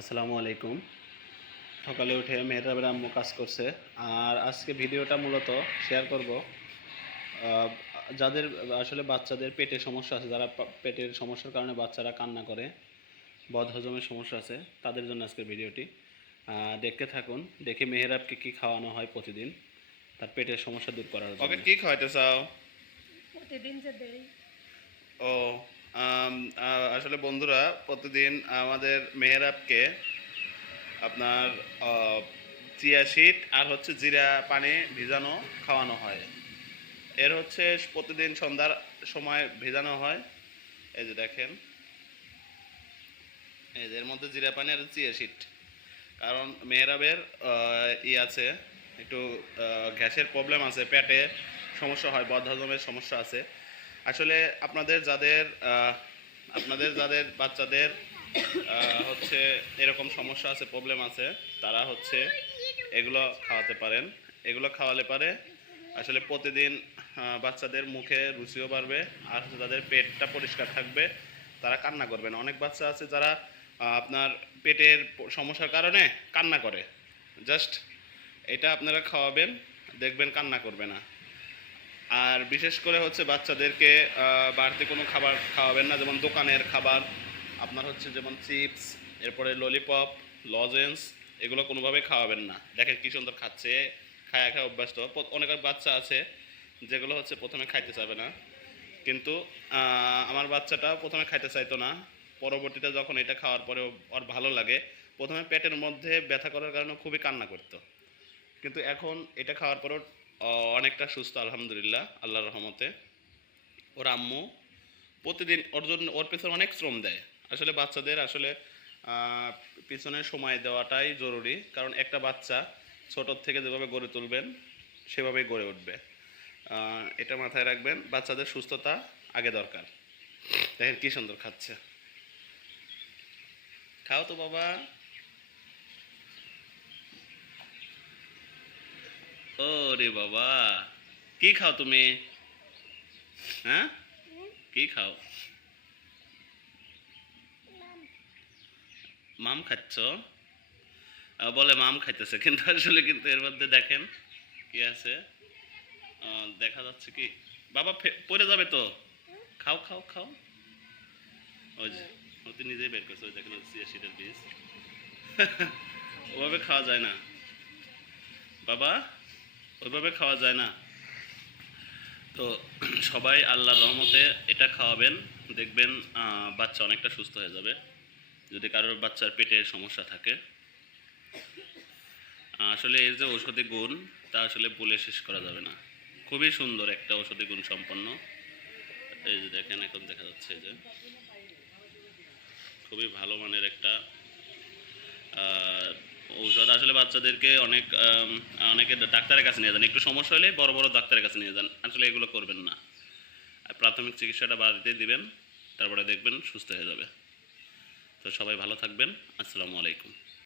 আসসালামু আলাইকুম। সকালে উঠে মেহরাবের আম্মু কাজ করছে। আর আজকে ভিডিওটা মূলত শেয়ার করব যাদের আসলে বাচ্চাদের পেটের সমস্যা আছে, যারা পেটের সমস্যার কারণে বাচ্চারা কান্না করে, বদহজমের সমস্যা আছে, তাদের জন্য আজকের ভিডিওটি। দেখতে থাকুন, দেখে মেহরাবকে কী খাওয়ানো হয় প্রতিদিন তার পেটের সমস্যা দূর করার জন্য। ওকে কি খাওয়াইতে চাও? প্রতিদিন যে দেই। ও আসলে বন্ধুরা, প্রতিদিন আমাদের মেহেরাবকে আপনার চিয়া সিড আর হচ্ছে জিরা পানি ভিজানো খাওয়ানো হয়। এর হচ্ছে প্রতিদিন সন্ধ্যার সময় ভেজানো হয়। এই যে দেখেন, এই যে এর মধ্যে জিরা পানি আর চিয়া সিড। কারণ মেহেরাবের আছে, একটু গ্যাসের প্রবলেম আছে, পেটে সমস্যা হয়, বদহজমের সমস্যা আছে। আসলে আপনাদের যাদের বাচ্চাদের হচ্ছে এরকম সমস্যা আছে, প্রবলেম আছে, তারা হচ্ছে এগুলো খাওয়াতে পারেন। এগুলো খাওয়ালে পারে আসলে প্রতিদিন বাচ্চাদের মুখে রুচিও বাড়বে, আর তাদের পেটটা পরিষ্কার থাকবে, তারা কান্না করবে না। অনেক বাচ্চা আছে যারা আপনার পেটের সমস্যার কারণে কান্না করে। জাস্ট এটা আপনারা খাওয়াবেন, দেখবেন কান্না করবে না। আর বিশেষ করে হচ্ছে বাচ্চাদেরকে বাড়তি কোনো খাবার খাওয়াবেন না, যেমন দোকানের খাবার, আপনার হচ্ছে যেমন চিপস, এরপরে ললিপপ, লজেন্স, এগুলো কোনোভাবেই খাওয়াবেন না। দেখেন কী সুন্দর খাচ্ছে, খায় খায় অভ্যস্ত। অনেক বাচ্চা আছে যেগুলো হচ্ছে প্রথমে খাইতে চাবে না, কিন্তু আমার বাচ্চাটাও প্রথমে খাইতে চাইতো না। পরবর্তীতে যখন এটা খাওয়ার পরে ওর ভালো লাগে, প্রথমে পেটের মধ্যে ব্যথা করার কারণে খুবই কান্না করতো, কিন্তু এখন এটা খাওয়ার পরও অনেকটা সুস্থ আলহামদুলিল্লাহ, আল্লাহর রহমতে। ওর আম্মু প্রতিদিন ওর জন্য, ওর পেছনে অনেক শ্রম দেয়। আসলে বাচ্চাদের আসলে পিছনে সময় দেওয়াটাই জরুরি, কারণ একটা বাচ্চা ছোটোর থেকে যেভাবে গড়ে তুলবেন সেভাবেই গড়ে উঠবে। এটা মাথায় রাখবেন, বাচ্চাদের সুস্থতা আগে দরকার। দেখেন কী সুন্দর খাচ্ছে, খাও তো বাবা। ও রে বাবা, কি খাও তুমি? হ্যাঁ, কি খাও? মাম খাচ্ছ? বলে মাম খাইতেছে, কিন্তু আসলে কিন্তু এর মধ্যে দেখেন কি আছে, দেখা যাচ্ছে কি বাবা পড়ে যাবে তো। খাও খাও খাও। ওই যে ওতে নিজেই বের করছে, ওই দেখেন চিয়া সিডের বীজ। ওভাবে খাওয়া যায় না বাবা, ওইভাবে খাওয়া যায় না। তো সবাই আল্লাহর রহমতে এটা খাওয়াবেন, দেখবেন বাচ্চা অনেকটা সুস্থ হয়ে যাবে। যদি কারোর বাচ্চার পেটে সমস্যা থাকে, আসলে এর যে ঔষধি গুণ তা আসলে বলে শেষ করা যাবে না। খুবই সুন্দর একটা ঔষধি গুণ সম্পন্ন। এই যে দেখেন, এখন দেখা যাচ্ছে যে খুবই ভালো মানের একটা ঔষধ। আসলে বাচ্চাদেরকে অনেকে ডাক্তারের কাছে নিয়ে যান, একটু সমস্যা হলে বড় বড় ডাক্তারের কাছে নিয়ে যান। আসলে এগুলো করবেন না, প্রাথমিক চিকিৎসাটা বাড়িতে দিবেন, তারপরে দেখবেন সুস্থ হয়ে যাবে। তো সবাই ভালো থাকবেন। আসসালামু আলাইকুম।